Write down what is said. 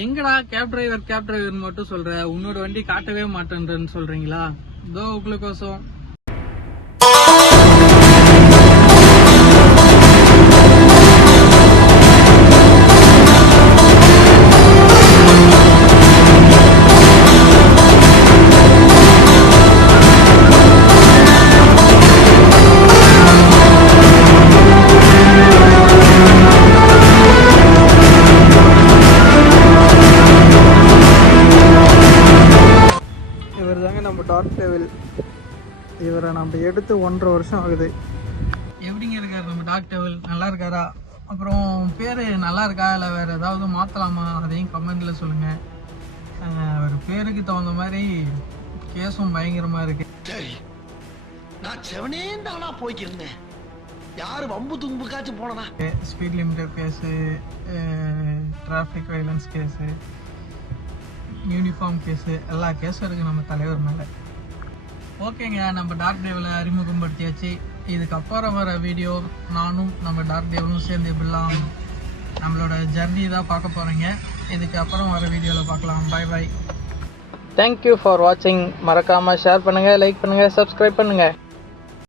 எங்கடா cab driver மட்டும் சொல்ற, உன்னோட வண்டி காட்டவே மாட்டேன்றன்னு சொல்றீங்களா? இதோ உங்களுக்கோசம். இவர் தாங்க நம்ம டாக் டெவில். இவரை நம்ம எடுத்து 1.5 வருஷம் ஆகுது. எப்படிங்க இருக்காரு நம்ம டாக் டெவில்? நல்லா இருக்காரா? அப்புறம் பேர் நல்லா இருக்கா இல்லை வேறு ஏதாவது மாற்றலாமா? அதையும் கமெண்டில் சொல்லுங்கள். அவர் பேருக்கு தகுந்த மாதிரி கேஸும் பயங்கரமாக இருக்குது. சரி, நான் செவனே தானா போய்க்கிருந்தேன். யார் வம்பு தும்புக்காச்சும் போனதா? Speed limiter case, traffic violence case, uniform case, எல்லா கேஸும் இருக்குது நம்ம தலைவர் மேலே. ஓகேங்க, நம்ம டார்க் டேவில் அறிமுகப்படுத்தியாச்சு. இதுக்கப்புறம் வர வீடியோ நானும் நம்ம டார்க் டேவிலும் சேர்ந்து எப்படிலாம் நம்மளோட ஜர்னி தான் பார்க்க போகிறீங்க. இதுக்கப்புறம் வர வீடியோவில் பார்க்கலாம். பாய் பாய். தேங்க்யூ ஃபார் வாட்சிங். மறக்காமல் ஷேர் பண்ணுங்கள், லைக் பண்ணுங்கள், சப்ஸ்கிரைப் பண்ணுங்கள்.